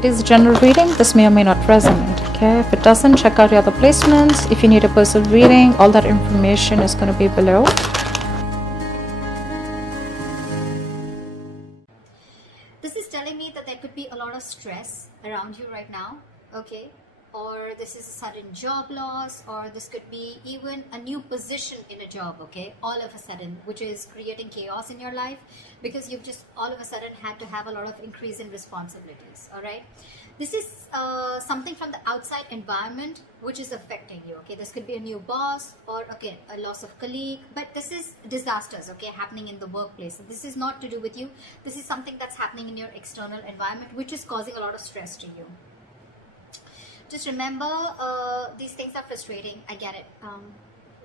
It is a general reading. This may or may not resonate. Okay, if it doesn't, check out your other placements. If you need a personal reading, all that information is going to be below. This is telling me that there could be a lot of stress around you right now, okay? Or this is a sudden job loss, or this could be even a new position in a job, okay? All of a sudden, which is creating chaos in your life because you've just all of a sudden had to have a lot of increase in responsibilities, all right? This is something from the outside environment which is affecting you, okay? This could be a new boss or, again, a loss of colleague, but this is disasters, okay, happening in the workplace. So this is not to do with you. This is something that's happening in your external environment which is causing a lot of stress to you. Just remember, these things are frustrating. I get it.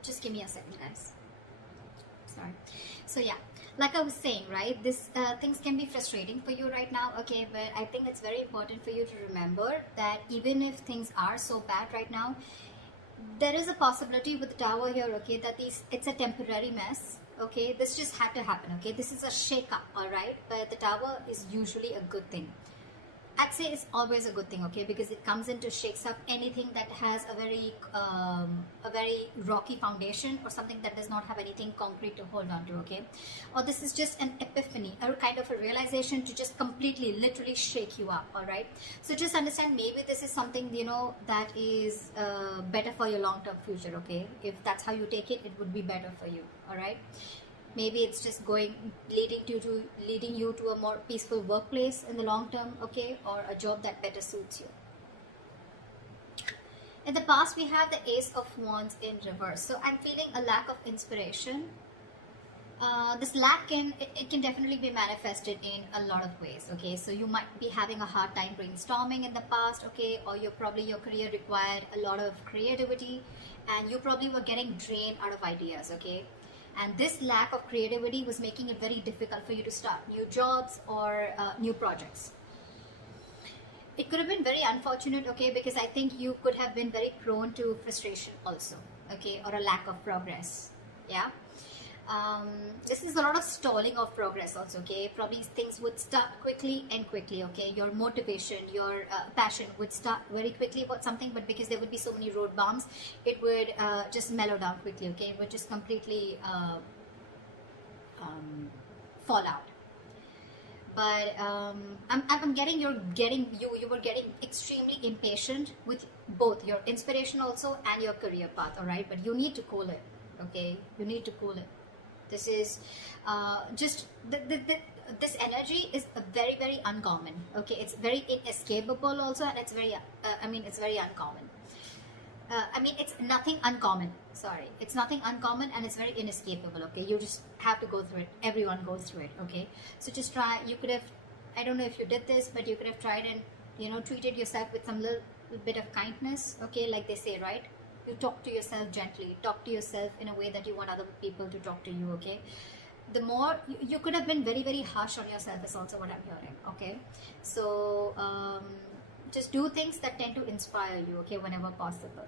Just give me a second, guys. Sorry. So yeah, like I was saying, right, this things can be frustrating for you right now, okay, but I think it's very important for you to remember that even if things are so bad right now, there is a possibility with the tower here, okay, that it's a temporary mess, okay. This just had to happen, okay. This is a shake-up, all right, but the tower is usually a good thing. I'd say it's always a good thing, okay, because it comes in to shakes up anything that has a very rocky foundation, or something that does not have anything concrete to hold on to, okay. Or this is just an epiphany, or kind of a realization to just completely, literally shake you up, all right. So just understand, maybe this is something, you know, that is better for your long-term future, okay. If that's how you take it, it would be better for you, all right. Maybe it's just leading you to a more peaceful workplace in the long term, okay, or a job that better suits you. In the past, we have the Ace of Wands in reverse. So I'm feeling a lack of inspiration. This lack can definitely be manifested in a lot of ways, okay. So you might be having a hard time brainstorming in the past, okay, or your career required a lot of creativity, and you probably were getting drained out of ideas, okay. And this lack of creativity was making it very difficult for you to start new jobs or new projects. It could have been very unfortunate, okay, because I think you could have been very prone to frustration also, okay, or a lack of progress, yeah. This is a lot of stalling of progress also, okay. Probably things would start quickly and quickly, okay. Your motivation, your passion would start very quickly about something, but because there would be so many road bumps, it would just mellow down quickly, okay. It would just completely fall out. But I'm getting you were getting extremely impatient with both your inspiration also and your career path, all right. But you need to cool it, okay. You need to cool it. This is just this energy is very, very uncommon, okay. It's very inescapable also, and it's very it's very uncommon. It's nothing uncommon, sorry, it's nothing uncommon, and it's very inescapable, okay. You just have to go through it. Everyone goes through it, okay. So just try. You could have, I don't know if you did this, but you could have tried and, you know, treated yourself with some little bit of kindness, okay, like they say, right. You talk to yourself gently, talk to yourself in a way that you want other people to talk to you, okay. The more you could have been very, very harsh on yourself is also what I'm hearing, okay. So just do things that tend to inspire you, okay, whenever possible.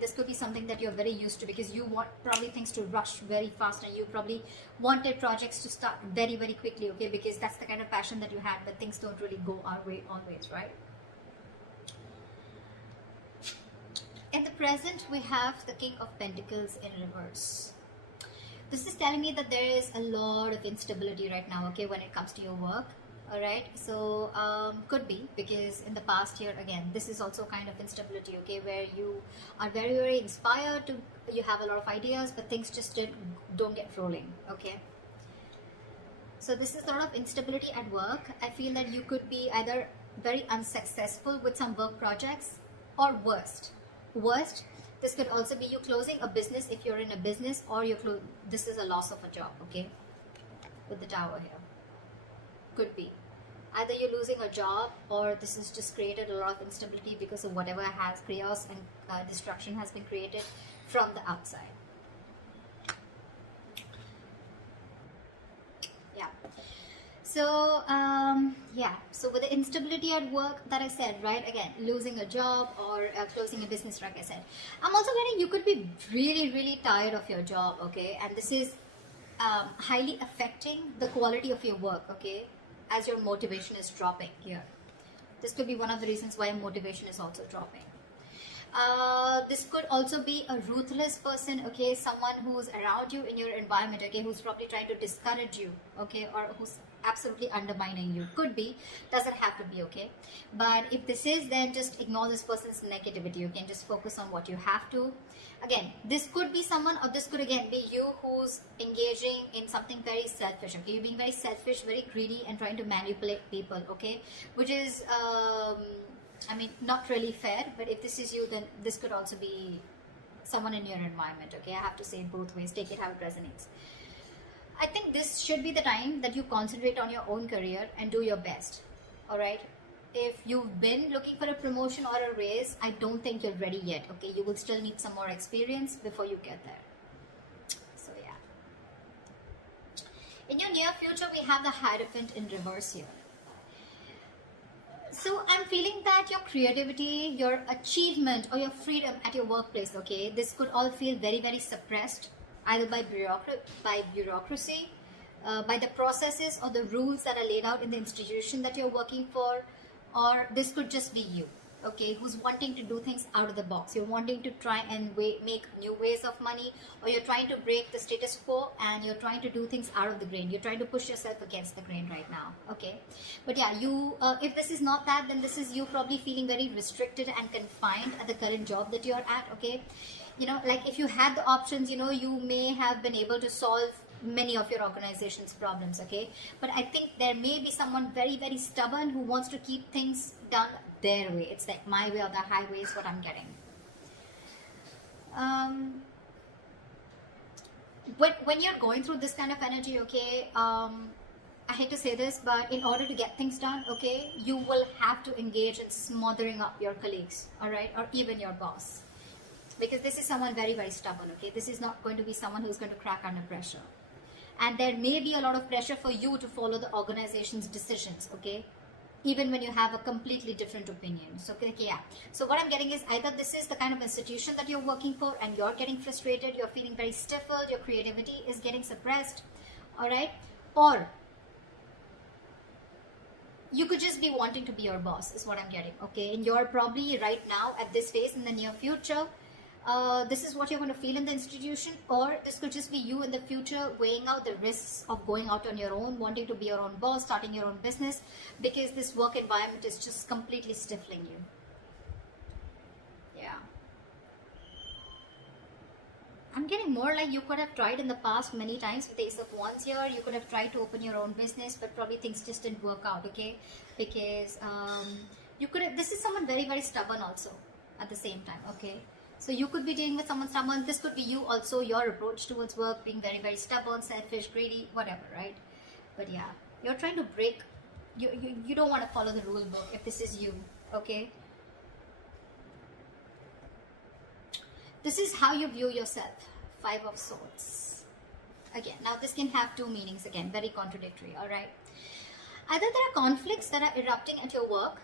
This could be something that you're very used to, because you want probably things to rush very fast, and you probably wanted projects to start very, very quickly, okay, because that's the kind of passion that you had, but things don't really go our way always, right. In the present, we have the King of Pentacles in reverse. This is telling me that there is a lot of instability right now, okay, when it comes to your work, all right. So could be because in the past year, again, this is also kind of instability, okay, where you are very, very inspired to, you have a lot of ideas, but things just don't get rolling, okay. So this is a lot of instability at work. I feel that you could be either very unsuccessful with some work projects, or worst, this could also be you closing a business if you're in a business, or this is a loss of a job, okay, with the tower here. Could be either you're losing a job, or this has just created a lot of instability because of whatever has chaos and destruction has been created from the outside. Yeah. So so with the instability at work that I said, right, again, losing a job or closing a business, like I said, I'm also getting you could be really, really tired of your job, okay, and this is highly affecting the quality of your work, okay, as your motivation is dropping here. This could be one of the reasons why motivation is also dropping. This could also be a ruthless person, okay, someone who's around you in your environment, okay, who's probably trying to discourage you, okay, or who's absolutely undermining you. Could be, doesn't have to be, okay. But if this is, then just ignore this person's negativity, you can just focus on what you have to. Again, this could be someone, or this could again be you who's engaging in something very selfish, okay. You're being very selfish, very greedy, and trying to manipulate people, okay, which is I mean, not really fair. But if this is you, then this could also be someone in your environment, okay. I have to say it both ways, take it how it resonates. I think this should be the time that you concentrate on your own career and do your best, all right. If you've been looking for a promotion or a raise, I don't think you're ready yet, okay. You will still need some more experience before you get there. So yeah, in your near future we have the Hierophant in reverse here. So I'm feeling that your creativity, your achievement, or your freedom at your workplace, okay, this could all feel very, very suppressed, either by bureaucracy, by the processes or the rules that are laid out in the institution that you're working for, or this could just be you, okay, who's wanting to do things out of the box. You're wanting to try and make new ways of money, or you're trying to break the status quo and you're trying to do things out of the grain. You're trying to push yourself against the grain right now, okay. But yeah, you if this is not that, then this is you probably feeling very restricted and confined at the current job that you're at, okay. You know, like if you had the options, you know, you may have been able to solve many of your organization's problems, okay. But I think there may be someone very, very stubborn who wants to keep things done their way. It's like my way or the highway is what I'm getting. When you're going through this kind of energy, okay, I hate to say this, but in order to get things done, okay, you will have to engage in smothering up your colleagues, all right, or even your boss, because this is someone very, very stubborn, okay. This is not going to be someone who's going to crack under pressure, and there may be a lot of pressure for you to follow the organization's decisions, okay, even when you have a completely different opinion. So okay, yeah, so what I'm getting is either this is the kind of institution that you're working for and you're getting frustrated, you're feeling very stifled, your creativity is getting suppressed, all right, or you could just be wanting to be your boss is what I'm getting, okay. And you're probably right now at this phase in the near future, this is what you're going to feel in the institution, or this could just be you in the future weighing out the risks of going out on your own, wanting to be your own boss, starting your own business, because this work environment is just completely stifling you. Yeah, I'm getting more like you could have tried in the past many times with the Ace of Wands here. You could have tried to open your own business, but probably things just didn't work out, okay, because you could have, this is someone very, very stubborn also at the same time, okay. So you could be dealing with someone stubborn. This could be you also, your approach towards work being very, very stubborn, selfish, greedy, whatever, right? But yeah, you're trying to break, you don't want to follow the rule book if this is you, okay? This is how you view yourself, Five of Swords. Again, now this can have two meanings, again, very contradictory, all right? Either there are conflicts that are erupting at your work,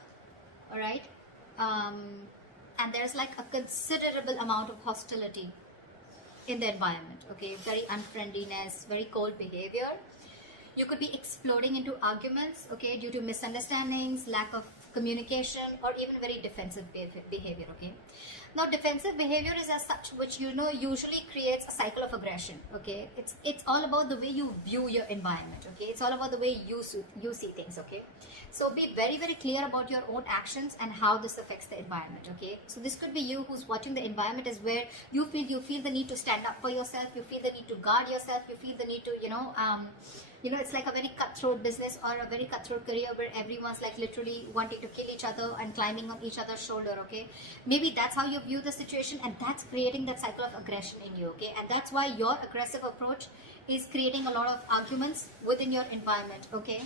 all right? And there's like a considerable amount of hostility in the environment, okay, very unfriendliness, very cold behavior. You could be exploding into arguments, okay, due to misunderstandings, lack of communication, or even very defensive behavior, okay. Now defensive behavior is as such which, you know, usually creates a cycle of aggression, okay. It's all about the way you view your environment, okay. It's all about the way you see things, okay. So be very, very clear about your own actions and how this affects the environment, okay. So this could be you who's watching the environment as where you feel the need to stand up for yourself, you feel the need to guard yourself, you feel the need to, you know, it's like a very cutthroat business or a very cutthroat career where everyone's like literally wanting to kill each other and climbing on each other's shoulder, okay. Maybe that's how you view the situation, and that's creating that cycle of aggression in you, okay. And that's why your aggressive approach is creating a lot of arguments within your environment, okay.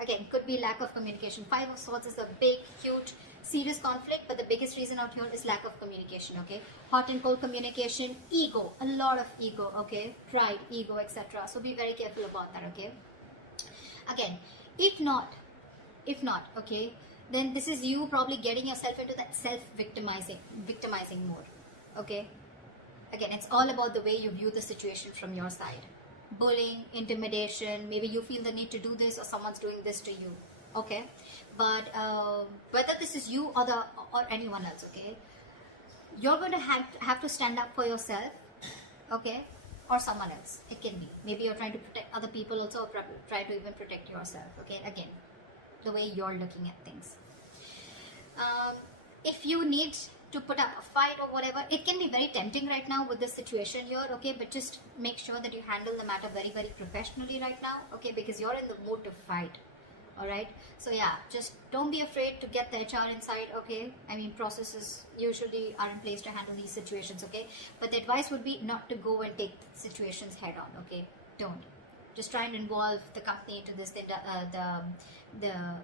Again, could be lack of communication. Five of Swords is a big, huge, serious conflict, but the biggest reason out here is lack of communication, okay. Hot and cold communication, ego, a lot of ego, okay, pride, ego, etc. So be very careful about that, okay. Again, if not, okay, then this is you probably getting yourself into that victimizing mode, okay. Again, it's all about the way you view the situation from your side. Bullying, intimidation, maybe you feel the need to do this or someone's doing this to you, okay? But whether this is you or anyone else, okay, you're going to have to stand up for yourself, okay, or someone else. It can be maybe you're trying to protect other people also, or try to even protect yourself, okay? Again, the way you're looking at things. If you need to put up a fight or whatever, it can be very tempting right now with this situation here, okay? But just make sure that you handle the matter very, very professionally right now, okay? Because you're in the mood to fight, all right? So yeah, just don't be afraid to get the HR inside, okay? I mean, processes usually are in place to handle these situations, okay? But the advice would be not to go and take situations head on, okay? Don't. Just try and involve the company into this, the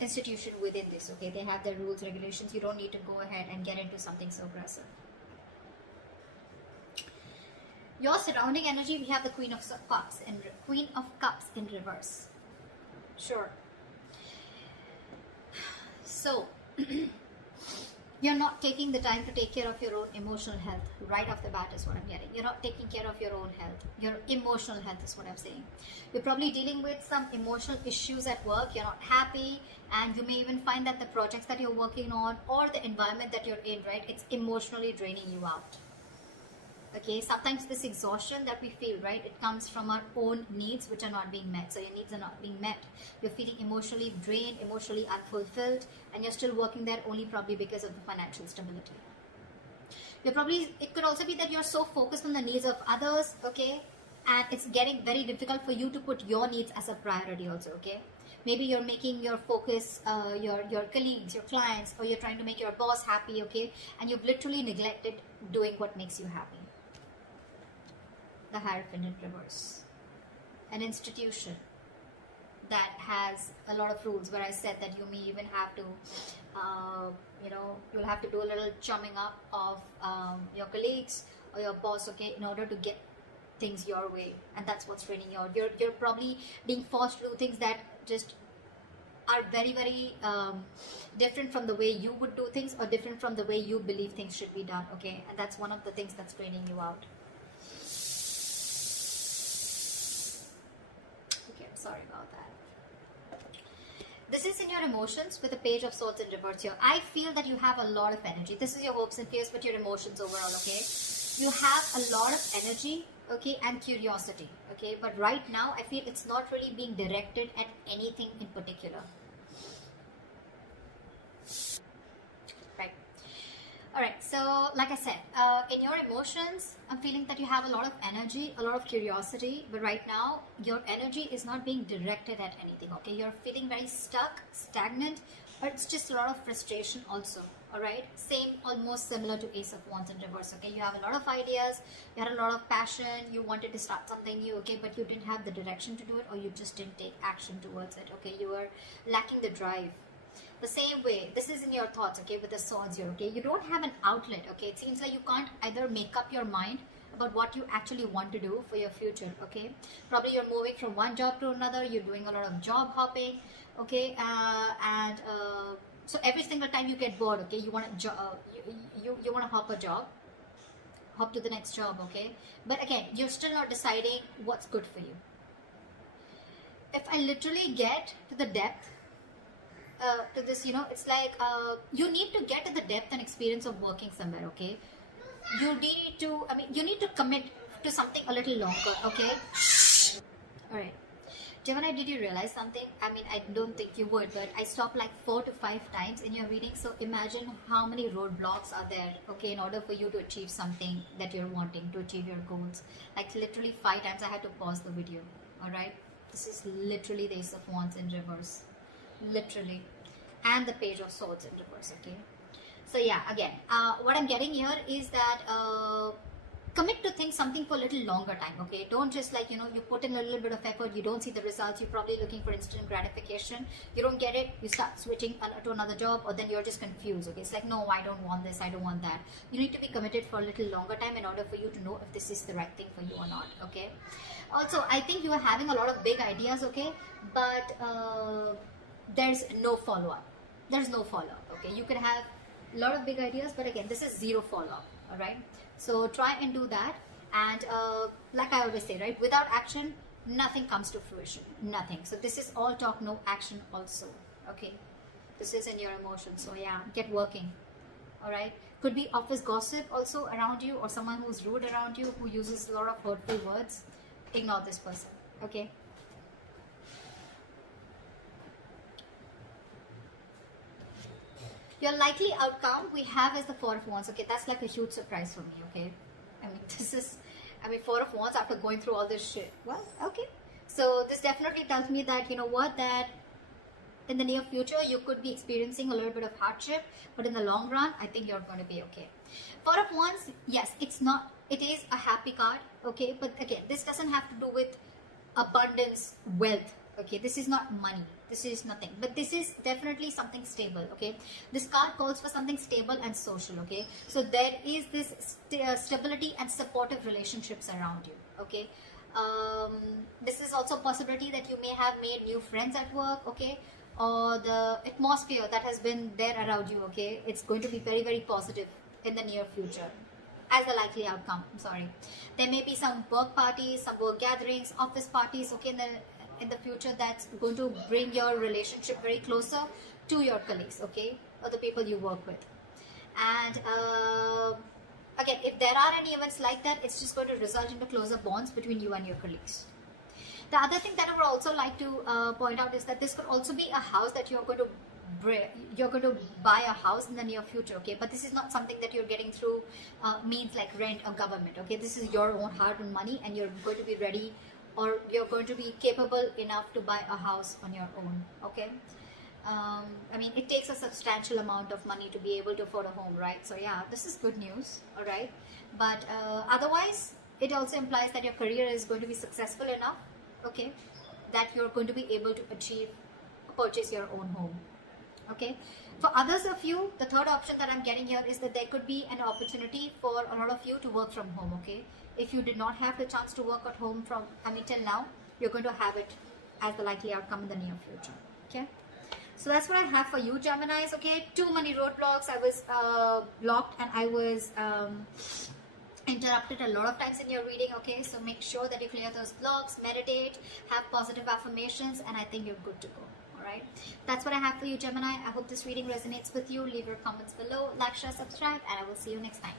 institution within this, okay? They have their rules, regulations. You don't need to go ahead and get into something so aggressive. Your surrounding energy, we have the Queen of Cups in reverse. Sure. So you're not taking the time to take care of your own emotional health right off the bat is what I'm getting. You're not taking care of your own health. Your emotional health is what I'm saying. You're probably dealing with some emotional issues at work. You're not happy, and you may even find that the projects that you're working on or the environment that you're in, right, it's emotionally draining you out. Okay, sometimes this exhaustion that we feel, right, it comes from our own needs which are not being met. So your needs are not being met. You're feeling emotionally drained, emotionally unfulfilled, and you're still working there only probably because of the financial stability. It could also be that you're so focused on the needs of others, okay, and it's getting very difficult for you to put your needs as a priority also, okay? Maybe you're making your focus your colleagues, your clients, or you're trying to make your boss happy, okay, and you've literally neglected doing what makes you happy. The Hierophant in reverse. An institution that has a lot of rules, where I said that you may even have to, you'll have to do a little chumming up of your colleagues or your boss, okay, in order to get things your way. And that's what's draining you out. You're probably being forced to do things that just are very, very different from the way you would do things, or different from the way you believe things should be done, okay? And that's one of the things that's draining you out. Sorry about that. This is in your emotions with the Page of Swords in reverse here. I feel that you have a lot of energy. This is your hopes and fears, but your emotions overall, okay? You have a lot of energy, okay, and curiosity, okay? But right now, I feel it's not really being directed at anything in particular. Right. Alright, so like I said, in your emotions, I'm feeling that you have a lot of energy, a lot of curiosity, but right now your energy is not being directed at anything, okay? You're feeling very stuck, stagnant, or it's just a lot of frustration also, alright? Same, almost similar to Ace of Wands in reverse, okay? You have a lot of ideas, you had a lot of passion, you wanted to start something new, okay? But you didn't have the direction to do it, or you just didn't take action towards it, okay? You were lacking the drive. The same way, this is in your thoughts, okay, with the swords here, okay? You don't have an outlet, okay? It seems like you can't either make up your mind about what you actually want to do for your future, okay? Probably you're moving from one job to another, you're doing a lot of job hopping, okay? So every single time you get bored, okay, you want to you want to hop a job, hop to the next job, okay? But again, you're still not deciding what's good for you. If I literally get to the depth to this, it's like you need to get to the depth and experience of working somewhere, okay? You need to commit to something a little longer, okay? Alright, Gemini, did you realize something? I mean, I don't think you would, but I stopped like 4 to 5 times in your reading. So imagine how many roadblocks are there, okay, in order for you to achieve something that you're wanting, to achieve your goals. Like literally 5 times I had to pause the video, alright? This is literally the Ace of Wands in reverse. Literally. And the Page of Swords in reverse, okay? So yeah, again, what I'm getting here is that commit to something for a little longer time, okay? Don't just like, you put in a little bit of effort, you don't see the results, you're probably looking for instant gratification, you don't get it, you start switching to another job, or then you're just confused, okay? It's like, no, I don't want this, I don't want that. You need to be committed for a little longer time in order for you to know if this is the right thing for you or not, okay? Also, I think you are having a lot of big ideas, okay? But there's no follow-up. There's no follow-up, okay? You can have a lot of big ideas, but again, this is zero follow-up, all right? So try and do that. And like I always say, right, without action, nothing comes to fruition, nothing. So this is all talk, no action also, okay? This is in your emotions, so yeah, get working. All right, could be office gossip also around you, or someone who's rude around you, who uses a lot of hurtful words. Ignore this person, okay? Your likely outcome we have is the Four of Wands. Okay, that's like a huge surprise for me. Okay, I mean Four of Wands after going through all this shit. Well, okay, so this definitely tells me that, you know what, that in the near future you could be experiencing a little bit of hardship, but in the long run I think you're going to be okay. Four of Wands, yes, it is a happy card, okay, but again, this doesn't have to do with abundance, wealth, okay? This is not money, this is nothing, but this is definitely something stable, okay? This card calls for something stable and social, okay? So there is this stability and supportive relationships around you, okay? This is also a possibility that you may have made new friends at work, okay? Or the atmosphere that has been there around you, okay? It's going to be very, very positive in the near future as the likely outcome. I'm sorry, there may be some work parties, some work gatherings, office parties, okay, in the future, that's going to bring your relationship very closer to your colleagues, okay, or the people you work with. And again, if there are any events like that, it's just going to result into closer bonds between you and your colleagues. The other thing that I would also like to point out is that this could also be a house that you're going to buy a house in the near future, okay? But this is not something that you're getting through means like rent or government, okay? This is your own hard-earned money, and you're going to be ready, or you're going to be capable enough to buy a house on your own, okay? I mean, it takes a substantial amount of money to be able to afford a home, right? So yeah, this is good news, all right? But otherwise, it also implies that your career is going to be successful enough, okay, that you're going to be able to purchase your own home, okay? For others of you, the third option that I'm getting here is that there could be an opportunity for a lot of you to work from home, okay? If you did not have the chance to work at home till now, you're going to have it as the likely outcome in the near future, okay? So that's what I have for you, Geminis, okay? Too many roadblocks. I was blocked, and I was interrupted a lot of times in your reading, okay? So make sure that you clear those blocks, meditate, have positive affirmations, and I think you're good to go. All right, that's what I have for you, Gemini. I hope this reading resonates with you. Leave your comments below, like, share, subscribe, and I will see you next time.